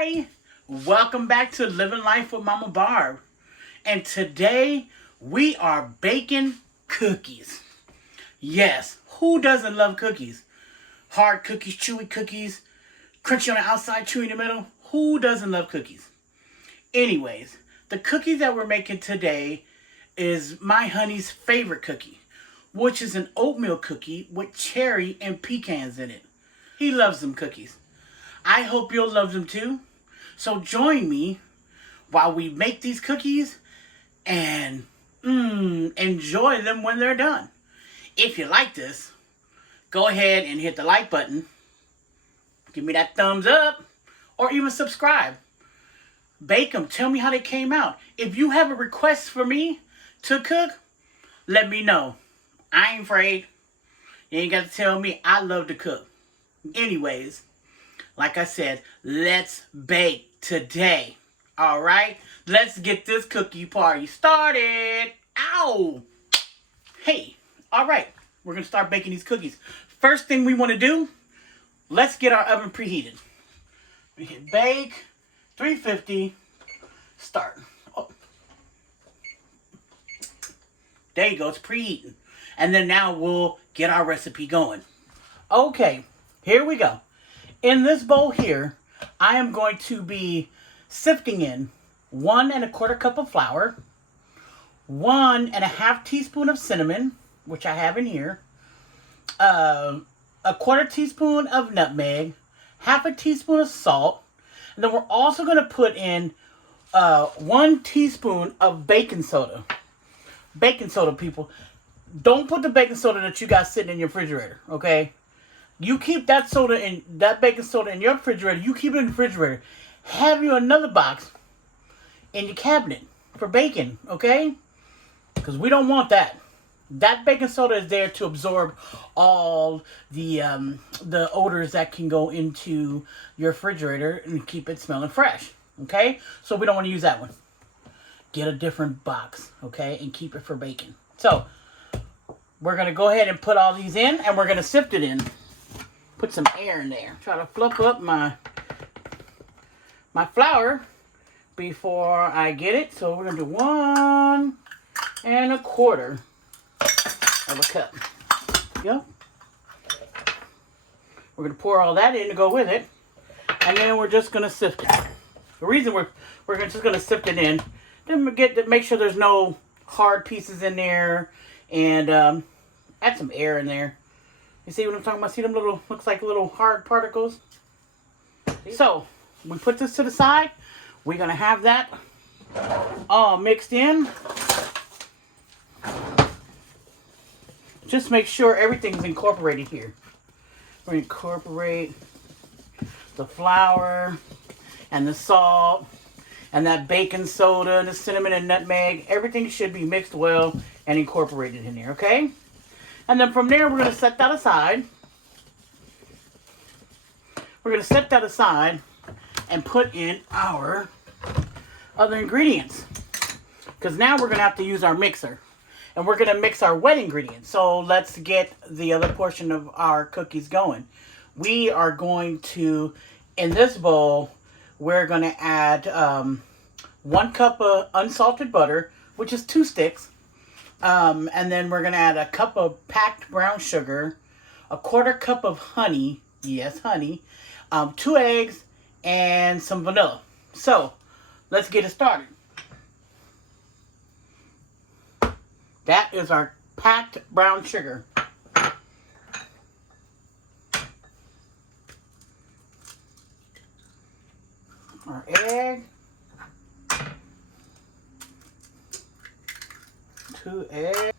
Hi, welcome back to Living Life with Mama Barb. And today we are baking cookies. Yes, who doesn't love cookies? Hard cookies, chewy cookies, crunchy on the outside, chewy in the middle. Who doesn't love cookies? Anyways, the cookie that we're making today is my honey's favorite cookie, which is an oatmeal cookie with cherry and pecans in it. He loves them cookies. I hope you'll love them too. So join me while we make these cookies and enjoy them when they're done. If you like this, go ahead and hit the like button. Give me that thumbs up or even subscribe. Bake them. Tell me how they came out. If you have a request for me to cook, let me know. I ain't afraid. You ain't got to tell me. I love to cook. Anyways, like I said, let's bake today. All right? Let's get this cookie party started. Ow! Hey, all right. We're going to start baking these cookies. First thing we want to do, let's get our oven preheated. We hit bake, 350, start. Oh. There you go. It's preheating. And then now we'll get our recipe going. Okay, here we go. In this bowl here, I am going to be sifting in 1 1/4 cup of flour, 1 1/2 teaspoon of cinnamon, which I have in here, a 1/4 teaspoon of nutmeg, 1/2 teaspoon of salt, and then we're also going to put in 1 teaspoon of baking soda. Baking soda, people. Don't put the baking soda that you got sitting in your refrigerator, okay? You keep that baking soda in your refrigerator. You keep it in the refrigerator. Have you another box in your cabinet for baking, okay? Because we don't want that. That baking soda is there to absorb all the odors that can go into your refrigerator and keep it smelling fresh, okay? So we don't want to use that one. Get a different box, okay, and keep it for baking. So we're going to go ahead and put all these in, and we're going to sift it in. Put some air in there. Try to fluff up my flour before I get it. So we're going to do 1 1/4 of a cup. Yep. We're going to pour all that in to go with it. And then we're just going to sift it. The reason we're just going to sift it in, then make sure there's no hard pieces in there, and add some air in there. You see what I'm talking about? See them little, looks like little hard particles? So, we put this to the side. We're going to have that all mixed in. Just make sure everything's incorporated here. We're going to incorporate the flour and the salt and that baking soda and the cinnamon and nutmeg. Everything should be mixed well and incorporated in there, okay? And then from there, we're going to set that aside. We're going to set that aside and put in our other ingredients. Because now we're going to have to use our mixer. And we're going to mix our wet ingredients. So let's get the other portion of our cookies going. We are going to, in this bowl, we're going to add 1 cup of unsalted butter, which is 2 sticks. And then we're going to add a cup of packed brown sugar, a 1/4 cup of honey, yes, honey, 2 eggs, and some vanilla. So, let's get it started. That is our packed brown sugar. Our egg. 2 eggs.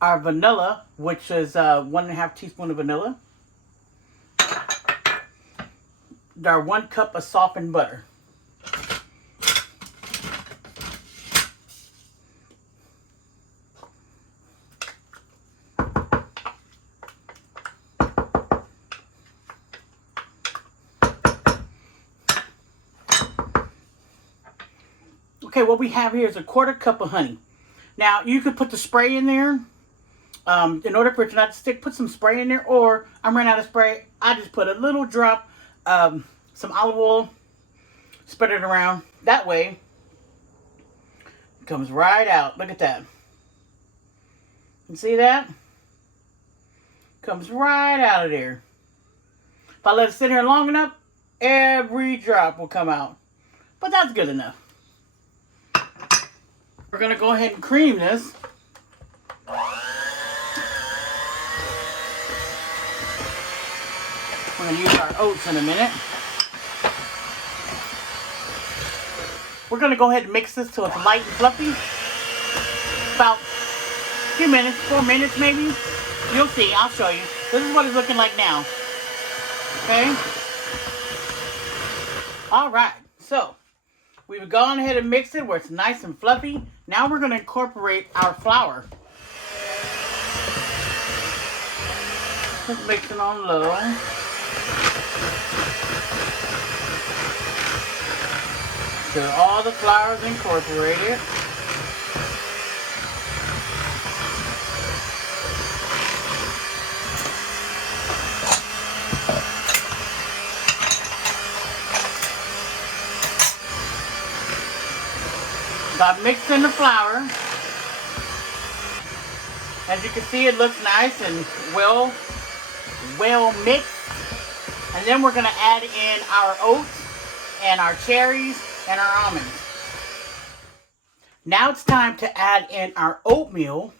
Our vanilla, which is 1 1/2 teaspoon of vanilla. Our 1 cup of softened butter. Okay, what we have here is a 1/4 cup of honey. Now, you could put the spray in there. In order for it to not stick, put some spray in there. Or, I'm running out of spray. I just put a little drop, some olive oil, Spread it around. That way, it comes right out. Look at that. You see that? Comes right out of there. If I let it sit here long enough, every drop will come out. But that's good enough. We're going to go ahead and cream this. We're going to use our oats in a minute. We're going to go ahead and mix this till it's light and fluffy. About a few minutes, 4 minutes maybe. You'll see, I'll show you. This is what it's looking like now. Okay? Alright, so we've gone ahead and mixed it where it's nice and fluffy. Now we're going to incorporate our flour. Just mixing on low. So all the flour is incorporated. Got mixed in the flour. As you can see, it looks nice and well mixed. And then we're going to add in our oats and our cherries and our almonds. Now it's time to add in our oatmeal,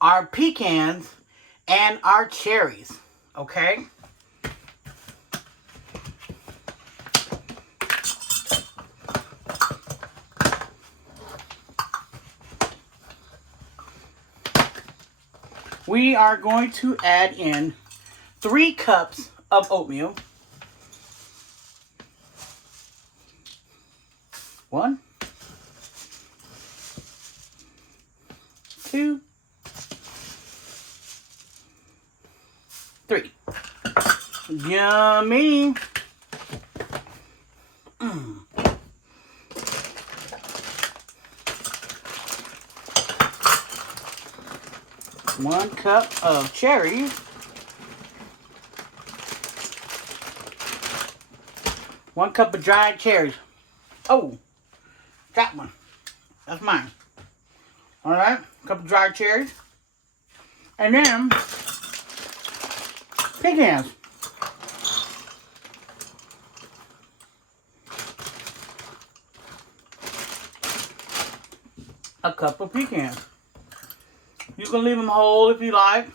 our pecans, and our cherries. Okay? We are going to add in 3 cups of oatmeal. 1, 2, 3. Yummy. 1 cup of cherries. 1 cup of dried cherries. Oh, that one. That's mine. Alright, cup of dried cherries. And then pecans. A cup of pecans. You can leave them whole if you like.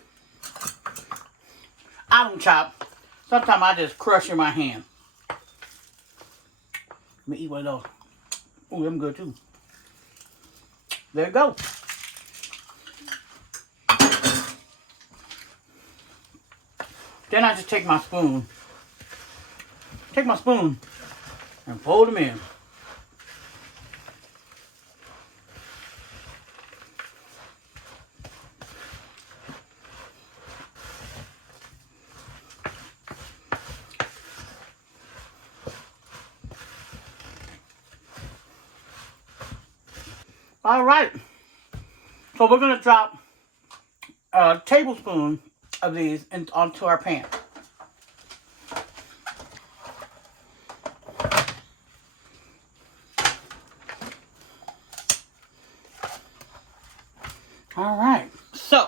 I don't chop. Sometimes I just crush in my hand. Let me eat one of those. Oh, them good too. There you go. Then I just take my spoon. Take my spoon and fold them in. All right, so we're gonna drop a tablespoon of these onto our pan. All right, so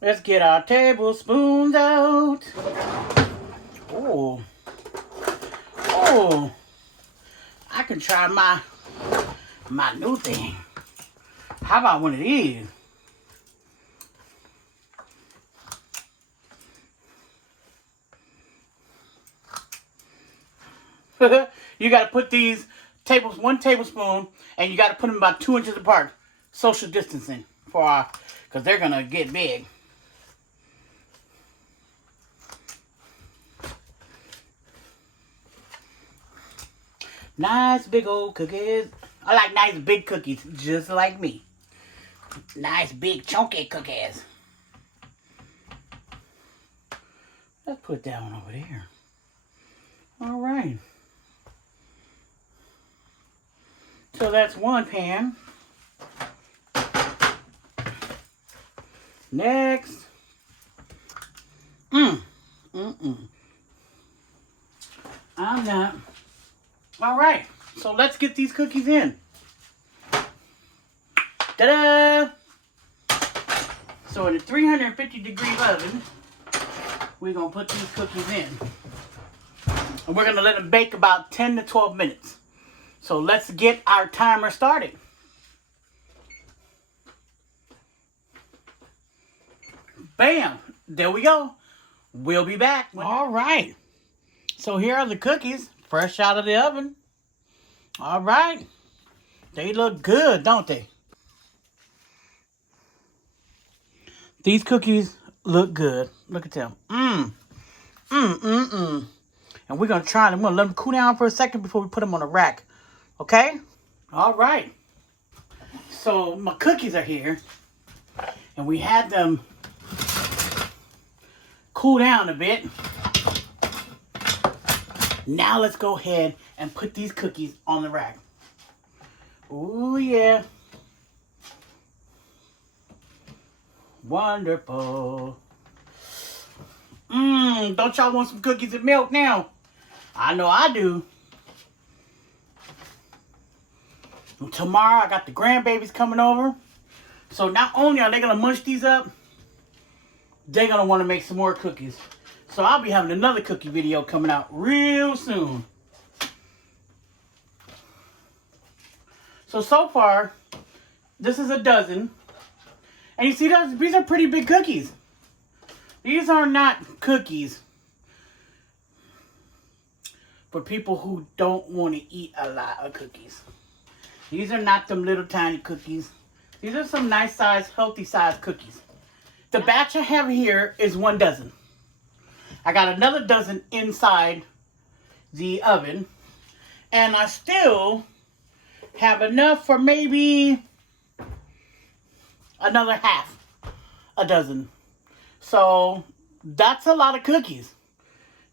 let's get our tablespoons out. Oh, I can try my new thing. How about one of these? You got to put these 1 tablespoon, and you got to put them about 2 inches apart. Social distancing because they're gonna get big. Nice big old cookies. I like nice big cookies, just like me. Nice big chunky cookies. Let's put that one over there. All right. So that's one pan. Next. I'm not. All right. So let's get these cookies in. Ta-da! So in a 350-degree oven, we're going to put these cookies in. And we're going to let them bake about 10 to 12 minutes. So let's get our timer started. Bam! There we go. We'll be back. All right. So here are the cookies, fresh out of the oven. All right. They look good, don't they? These cookies look good. Look at them. And we're going to try them. I'm going to let them cool down for a second before we put them on a rack. Okay? All right. So my cookies are here. And we had them cool down a bit. Now let's go ahead and put these cookies on the rack. Ooh, yeah. Wonderful. Don't y'all want some cookies and milk now? I know I do. And tomorrow I got the grandbabies coming over. So not only are they going to munch these up, they're going to want to make some more cookies. So I'll be having another cookie video coming out real soon. So far, this is a dozen. And you see, these are pretty big cookies. These are not cookies for people who don't want to eat a lot of cookies. These are not them little tiny cookies. These are some nice size, healthy size cookies. The batch I have here is 1 dozen. I got another dozen inside the oven. And I still have enough for maybe another half a dozen. So that's a lot of cookies.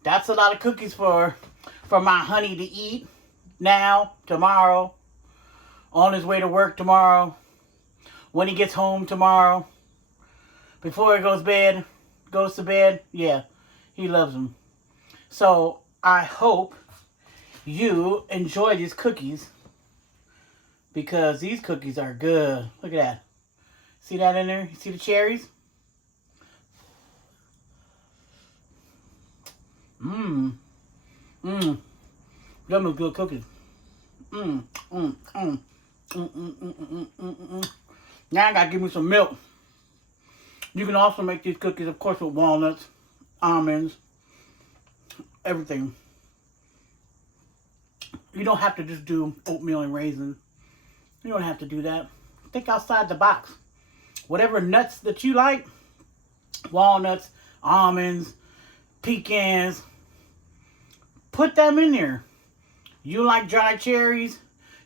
That's a lot of cookies for my honey to eat now, tomorrow, on his way to work tomorrow, when he gets home tomorrow, before he goes to bed. Yeah, he loves them. So I hope you enjoy these cookies, because these cookies are good. Look at that. See that in there? You see the cherries? Them are good cookies. Now I gotta give me some milk. You can also make these cookies, of course, with walnuts, almonds, everything. You don't have to just do oatmeal and raisins. You don't have to do that. Think outside the box. Whatever nuts that you like, walnuts, almonds, pecans, put them in there. You like dried cherries,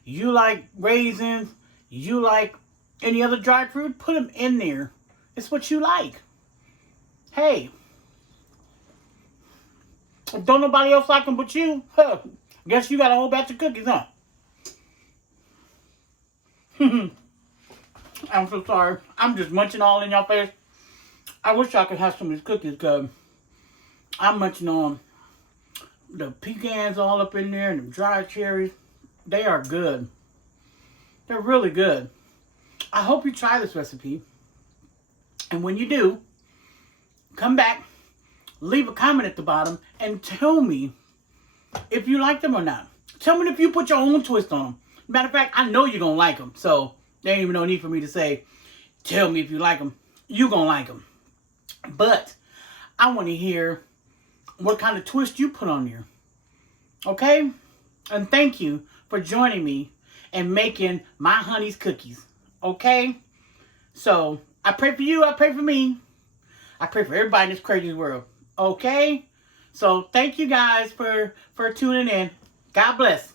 you like raisins, you like any other dried fruit, put them in there. It's what you like. Hey, if don't nobody else like them but you, guess you got a whole batch of cookies, huh? I'm so sorry. I'm just munching all in your face. I wish I could have some of these cookies, because I'm munching on the pecans all up in there and the dried cherries. They are good. They're really good. I hope you try this recipe. And when you do, come back, leave a comment at the bottom, and tell me if you like them or not. Tell me if you put your own twist on them. Matter of fact, I know you're going to like them. So there ain't even no need for me to say, tell me if you like them. You're going to like them. But I want to hear what kind of twist you put on there. Okay? And thank you for joining me and making my honey's cookies. Okay? So I pray for you. I pray for me. I pray for everybody in this crazy world. Okay? So thank you guys for tuning in. God bless.